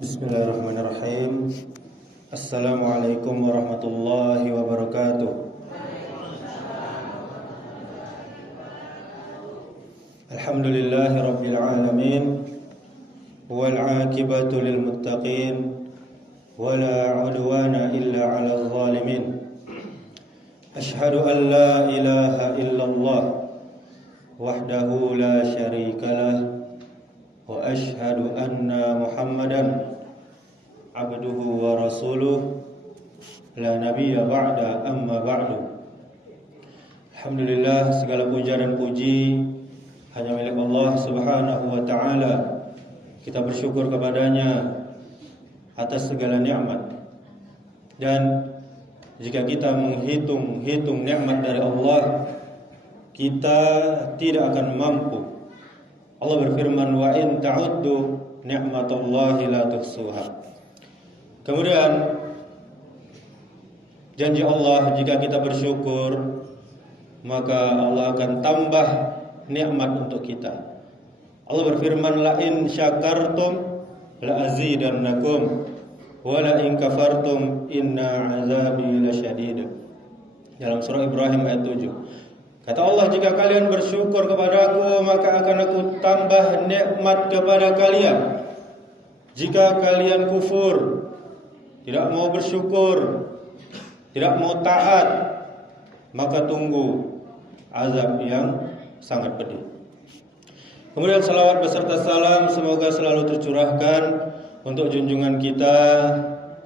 Bismillahirrahmanirrahim. Assalamualaikum warahmatullahi wabarakatuh. Alhamdulillahi rabbil alamin, wal 'aqibatu lil muttaqin, wala 'udwana illa 'alal zalimin. Ashhadu an la ilaha illallah wahdahu la syarikalah, wa ashhadu anna Muhammadan abduhu wa rasuluh, la nabiyya ba'da, amma ba'du. Alhamdulillah, segala puja dan puji hanya milik Allah Subhanahu wa ta'ala. Kita bersyukur kepadanya atas segala nikmat. Dan jika kita menghitung nikmat dari Allah, kita tidak akan mampu. Allah berfirman, wa in ta'uddu ni'matallahi la tuhsuha. Kemudian janji Allah, jika kita bersyukur maka Allah akan tambah nikmat untuk kita. Allah berfirman, la in syakartum la azidannakum wa la in kafartum inna azabi lasyadid. Dalam surah Ibrahim ayat 7. Kata Allah, jika kalian bersyukur kepadaku, maka akan aku tambah nikmat kepada kalian. Jika kalian kufur, tidak mau bersyukur, tidak mau taat, maka tunggu azab yang sangat pedih. Kemudian salawat beserta salam semoga selalu tercurahkan untuk junjungan kita,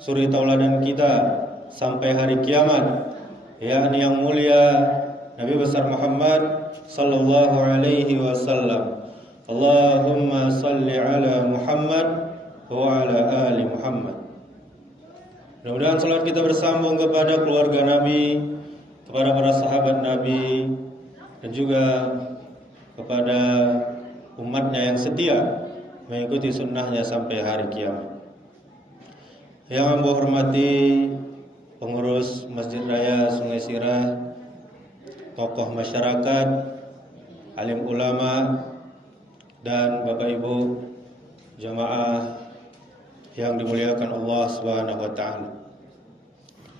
suri tauladan kita sampai hari kiamat, yakni yang mulia Nabi besar Muhammad sallallahu alaihi wasallam. Allahumma salli ala Muhammad wa ala ali Muhammad. Mudah-mudahan salat kita bersambung kepada keluarga Nabi, kepada para sahabat Nabi, dan juga kepada umatnya yang setia mengikuti sunnahnya sampai hari kiamat. Yang saya hormati pengurus Masjid Raya Sungai Sirah, tokoh masyarakat, alim ulama, dan Bapak Ibu jamaah yang dimuliakan Allah Subhanahu wa taala.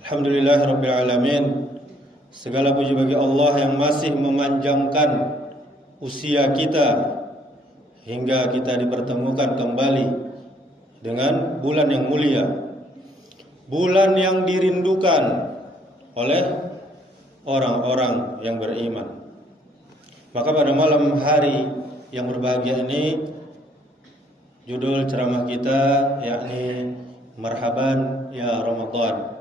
Alhamdulillahirabbil alamin. Segala puji bagi Allah yang masih memanjangkan usia kita hingga kita dipertemukan kembali dengan bulan yang mulia, bulan yang dirindukan oleh orang-orang yang beriman. Maka pada malam hari yang berbahagia ini, judul ceramah kita yakni Marhaban ya Ramadan.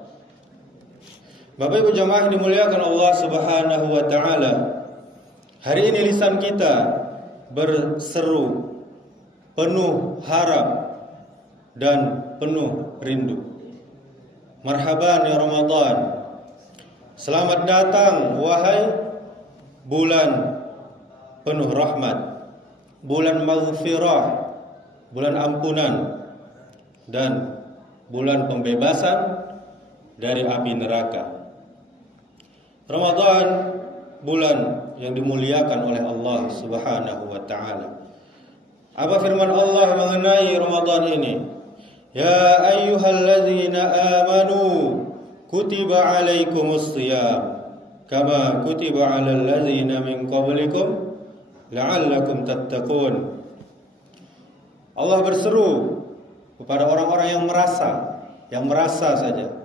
Bapak Ibu jamaah yang dimuliakan Allah Subhanahu wa taala, hari ini lisan kita berseru penuh harap dan penuh rindu. Marhaban ya Ramadan. Selamat datang wahai bulan penuh rahmat, bulan maghfirah, bulan ampunan, dan bulan pembebasan dari api neraka. Ramadan, bulan yang dimuliakan oleh Allah Subhanahu wa taala. Apa firman Allah mengenai Ramadan ini? Ya ayyuhalladzina amanu kutiba alaikumus shiyam kama kutiba alal ladzina min qablikum la'allakum tattaqun. Allah berseru kepada orang-orang yang merasa saja,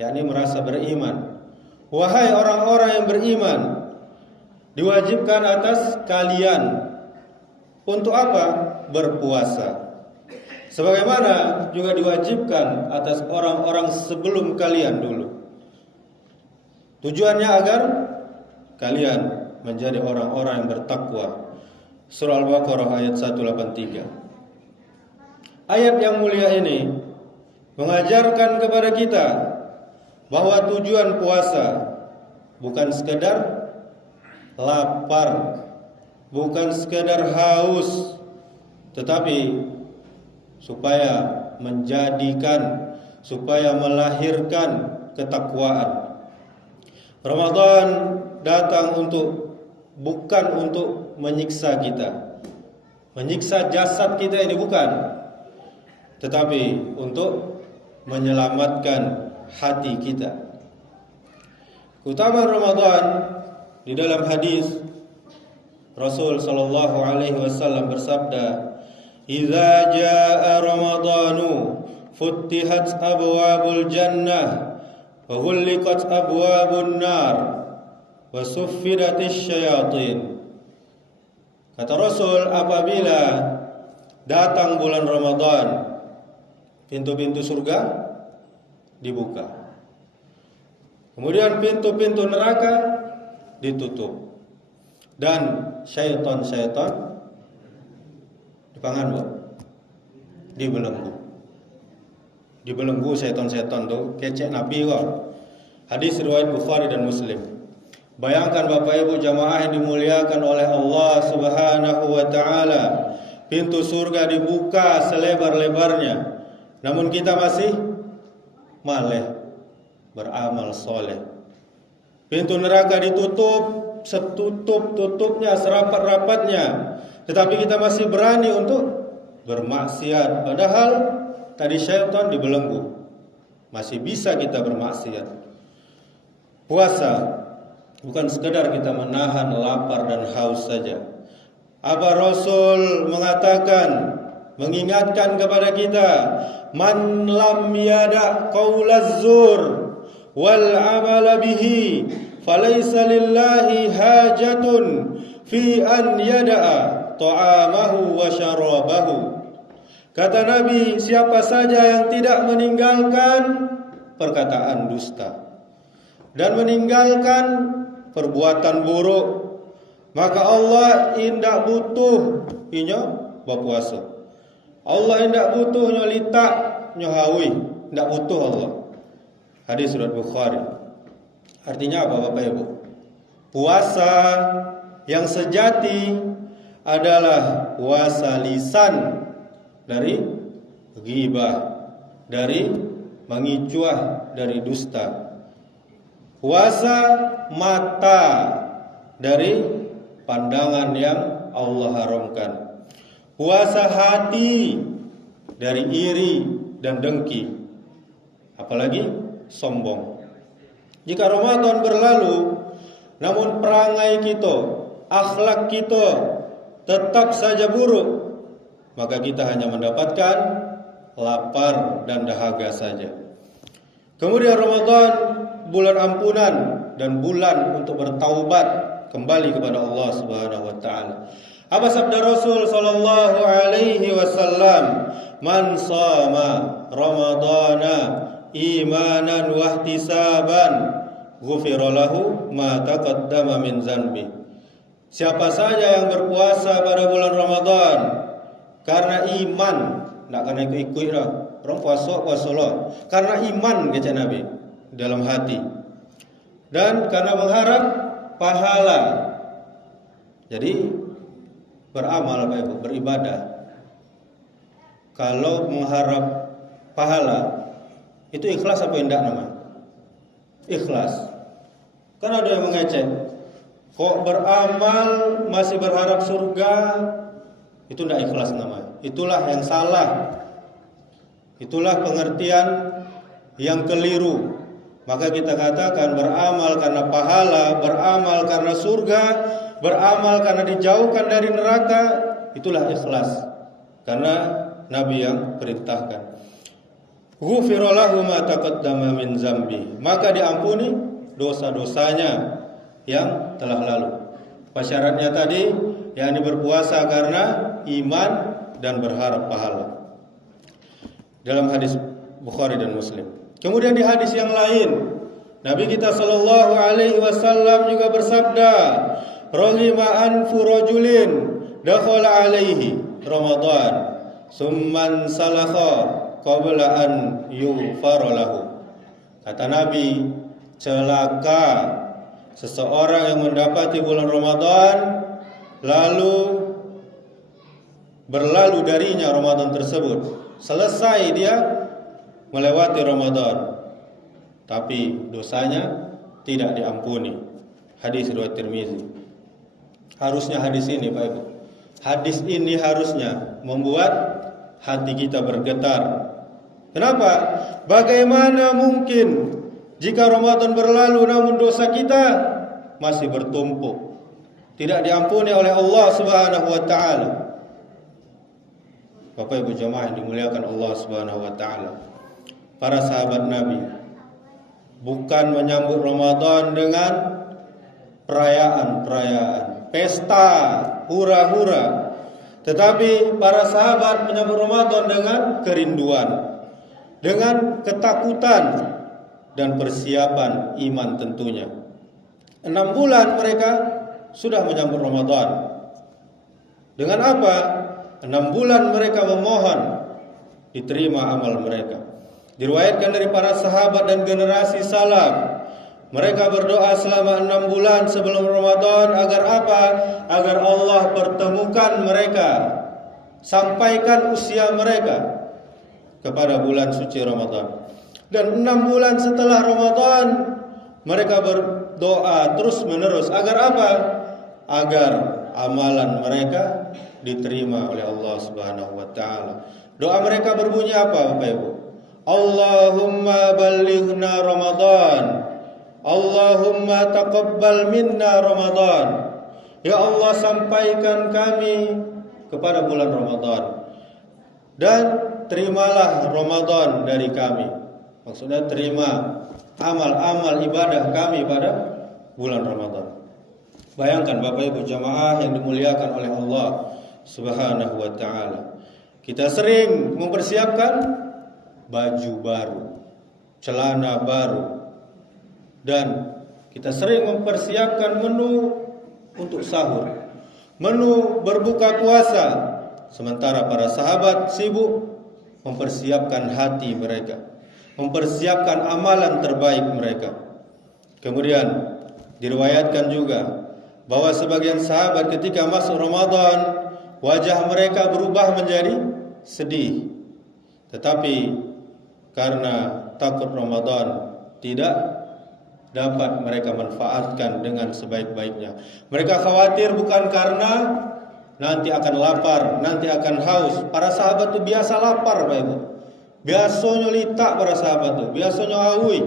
yakni merasa beriman. Wahai orang-orang yang beriman, diwajibkan atas kalian untuk apa? Berpuasa. Sebagaimana juga diwajibkan atas orang-orang sebelum kalian dulu. Tujuannya agar kalian menjadi orang-orang yang bertakwa. Surah Al-Baqarah ayat 183. Ayat yang mulia ini mengajarkan kepada kita bahwa tujuan puasa bukan sekedar lapar, bukan sekedar haus, tetapi supaya melahirkan ketakwaan. Ramadan datang bukan untuk menyiksa kita, menyiksa jasad kita ini bukan, tetapi untuk menyelamatkan hati kita. Keutamaan Ramadan di dalam hadis Rasul sallallahu alaihi wasallam bersabda, "Idza jaa Ramadanu futtihat abwabul jannah wa ghulliqat abwabun nar wa suffidatis syayatin." Kata Rasul, apabila datang bulan Ramadan, pintu-pintu surga dibuka. Kemudian pintu-pintu neraka ditutup. Dan syaitan-syaitan dipangan, Bu. Dibelenggu. Dibelenggu syaitan-syaitan tuh kecek Nabi kok. Hadis riwayat Bukhari dan Muslim. Bayangkan Bapak Ibu jamaah yang dimuliakan oleh Allah Subhanahu wa taala, pintu surga dibuka selebar-lebarnya, namun kita masih maleh beramal soleh. Pintu neraka ditutup setutup-tutupnya, serapat-rapatnya, tetapi kita masih berani untuk bermaksiat. Padahal tadi syaitan dibelenggu, masih bisa kita bermaksiat. Puasa bukan sekedar kita menahan lapar dan haus saja. Apa Rasul mengatakan, mengingatkan kepada kita, man lam yada qaulaz zur wal amala bihi falaysa lillahi hajatun fi an yada'a ta'amahu wa syarabahu. Kata Nabi, siapa saja yang tidak meninggalkan perkataan dusta dan meninggalkan perbuatan buruk, maka Allah indak butuh inyo berpuasa. Allah indak butuh nyo litak nyo hawi, indak butuh Allah. Hadis riwayat Bukhari. Artinya apa Bapak Ibu? Puasa yang sejati adalah puasa lisan dari ghibah, dari mengicuah, dari dusta. Puasa mata dari pandangan yang Allah haramkan. Puasa hati dari iri dan dengki, apalagi sombong. Jika Ramadan berlalu namun perangai kita, akhlak kita tetap saja buruk, maka kita hanya mendapatkan lapar dan dahaga saja. Kemudian Ramadan bulan ampunan dan bulan untuk bertaubat kembali kepada Allah Subhanahu wa taala. Apa sabda Rasul sallallahu alaihi wasallam? Man shama Ramadana imanan wa ihtisaban ghufira lahu ma taqaddama min zanbi. Siapa saja yang berpuasa pada bulan Ramadan karena iman, enggak karena ikut-ikut dah. Orang puasa lah karena iman, kata Nabi, dalam hati, dan karena mengharap pahala. Jadi beramal Bapak Ibu, beribadah. Kalau mengharap pahala itu ikhlas apa enggak namanya? Ikhlas. Kan ada yang mengecek, kok beramal masih berharap surga, itu enggak ikhlas namanya. Itulah yang salah. Itulah pengertian yang keliru. Maka kita katakan beramal karena pahala, beramal karena surga, beramal karena dijauhkan dari neraka, itulah ikhlas. Karena Nabi yang perintahkan. Ghufira lahu ma taqaddama min zambi. Maka diampuni dosa-dosanya yang telah lalu. Syaratnya tadi, yakni berpuasa karena iman dan berharap pahala. Dalam hadis Bukhari dan Muslim. Kemudian di hadis yang lain, Nabi kita sallallahu alaihi wasallam juga bersabda, "Raghima anfu rajulin dakhala alaihi Ramadan, summan salakha qabla an yughfar lahu." Kata Nabi, celaka seseorang yang mendapati bulan Ramadan lalu berlalu darinya Ramadan tersebut. Selesai dia melewati Ramadan, tapi dosanya tidak diampuni. Hadis riwayat Tirmizi. Harusnya hadis ini Pak Ibu, hadis ini harusnya membuat hati kita bergetar, Kenapa? Bagaimana mungkin jika Ramadan berlalu namun dosa kita masih bertumpuk, tidak diampuni oleh Allah Subhanahu wa taala. Bapak Ibu jamaah yang dimuliakan Allah Subhanahu wa taala. Para sahabat Nabi bukan menyambut Ramadan dengan perayaan-perayaan, pesta, hura-hura, tetapi para sahabat menyambut Ramadan dengan kerinduan, dengan ketakutan dan persiapan iman tentunya. 6 bulan mereka sudah menyambut Ramadan. Dengan apa? 6 bulan mereka memohon diterima amal mereka. Diriwayatkan dari para sahabat dan generasi salaf, mereka berdoa selama 6 bulan sebelum Ramadan agar apa? Agar Allah pertemukan mereka, sampaikan usia mereka kepada bulan suci Ramadan. Dan 6 bulan setelah Ramadan mereka berdoa terus menerus agar apa? Agar amalan mereka diterima oleh Allah Subhanahu wa taala. Doa mereka berbunyi apa, Bapak Ibu? Allahumma ballighna Ramadan. Allahumma taqabbal minna Ramadan. Ya Allah, sampaikan kami kepada bulan Ramadan dan terimalah Ramadan dari kami. Maksudnya terima amal-amal ibadah kami pada bulan Ramadan. Bayangkan Bapak Ibu jamaah yang dimuliakan oleh Allah Subhanahu wa taala. Kita sering mempersiapkan baju baru, celana baru, dan kita sering mempersiapkan menu untuk sahur, menu berbuka puasa, sementara para sahabat sibuk mempersiapkan hati mereka, mempersiapkan amalan terbaik mereka. Kemudian diriwayatkan juga bahwa sebagian sahabat ketika masuk Ramadan wajah mereka berubah menjadi sedih, tetapi karena takut Ramadan tidak dapat mereka manfaatkan dengan sebaik-baiknya. Mereka khawatir bukan karena nanti akan lapar, nanti akan haus. Para sahabat itu biasa lapar, Bapak Ibu. Biasanya litak para sahabat itu, biasanya haus.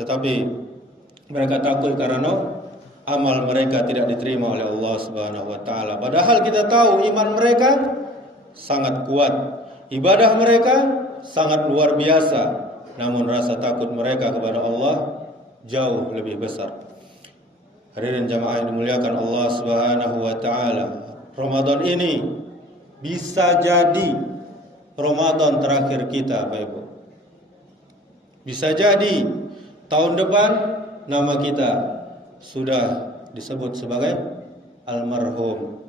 Tetapi mereka takut karena amal mereka tidak diterima oleh Allah Subhanahu wa taala. Padahal kita tahu iman mereka sangat kuat, ibadah mereka sangat luar biasa, namun rasa takut mereka kepada Allah jauh lebih besar. Hadirin jamaah yang dimuliakan Allah Subhanahu wa taala, Ramadan ini bisa jadi Ramadan terakhir kita, Bapak Ibu. Bisa jadi tahun depan nama kita sudah disebut sebagai almarhum.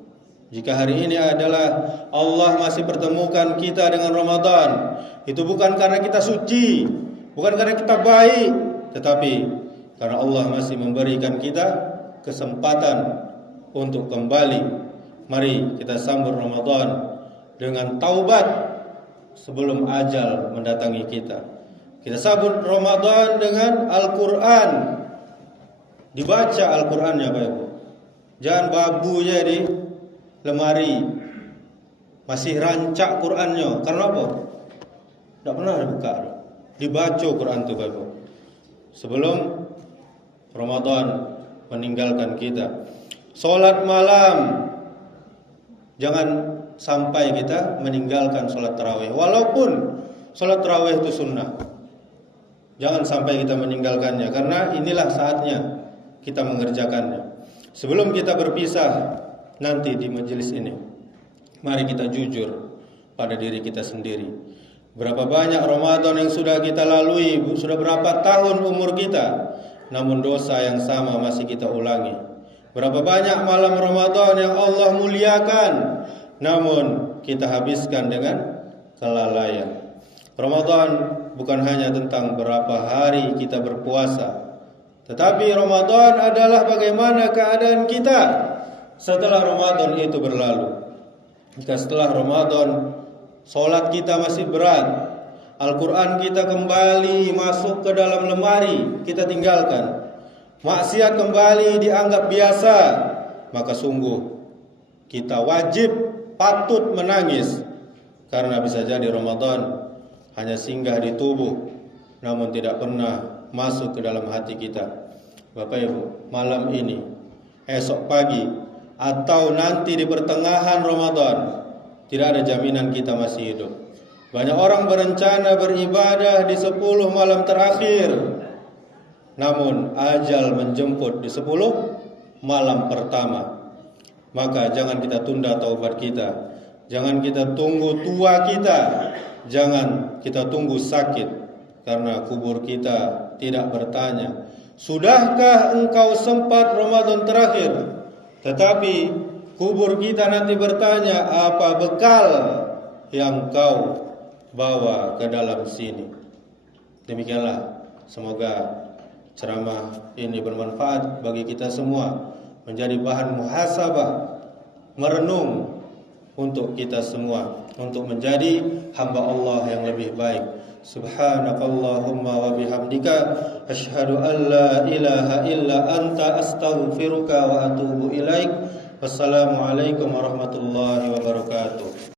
Jika hari ini adalah Allah masih pertemukan kita dengan Ramadan, itu bukan karena kita suci, bukan karena kita baik, tetapi karena Allah masih memberikan kita kesempatan untuk kembali. Mari kita sambut Ramadan dengan taubat sebelum ajal mendatangi kita. Kita sambut Ramadan dengan Al-Quran. Dibaca Al-Qurannya, Bapak Ibu. Jangan babunya di lemari, masih rancak Qurannya. Karena apa? Tidak pernah dibuka. Dibaca Quran itu, Bapak Ibu, sebelum Ramadan meninggalkan kita. Salat malam, jangan sampai kita meninggalkan salat tarawih. Walaupun salat tarawih itu sunnah, jangan sampai kita meninggalkannya, karena inilah saatnya kita mengerjakannya. Sebelum kita berpisah nanti di majelis ini, mari kita jujur pada diri kita sendiri. Berapa banyak Ramadan yang sudah kita lalui, sudah berapa tahun umur kita, namun dosa yang sama masih kita ulangi. Berapa banyak malam Ramadan yang Allah muliakan, namun kita habiskan dengan kelalaian. Ramadan bukan hanya tentang berapa hari kita berpuasa, tetapi Ramadan adalah bagaimana keadaan kita setelah Ramadan itu berlalu. Jika setelah Ramadan solat kita masih berat, Al-Quran kita kembali masuk ke dalam lemari, kita tinggalkan, maksiat kembali dianggap biasa, maka sungguh kita wajib patut menangis, karena bisa jadi Ramadan hanya singgah di tubuh, namun tidak pernah masuk ke dalam hati kita. Bapak Ibu, malam ini, esok pagi, atau nanti di pertengahan Ramadan, tidak ada jaminan kita masih hidup. Banyak orang berencana beribadah di 10 malam terakhir, namun ajal menjemput di 10 malam pertama. Maka jangan kita tunda taubat kita, jangan kita tunggu tua kita, jangan kita tunggu sakit, karena kubur kita tidak bertanya, sudahkah engkau sempat Ramadan terakhir? Tetapi kubur kita nanti bertanya, apa bekal yang kau bawa ke dalam sini? Demikianlah, semoga ceramah ini bermanfaat bagi kita semua, menjadi bahan muhasabah, merenung untuk kita semua, untuk menjadi hamba Allah yang lebih baik. Subhanakallahumma wa bihamdika asyhadu an la ilaha illa anta astaghfiruka wa atubu ilaik. Wassalamualaikum warahmatullahi wabarakatuh.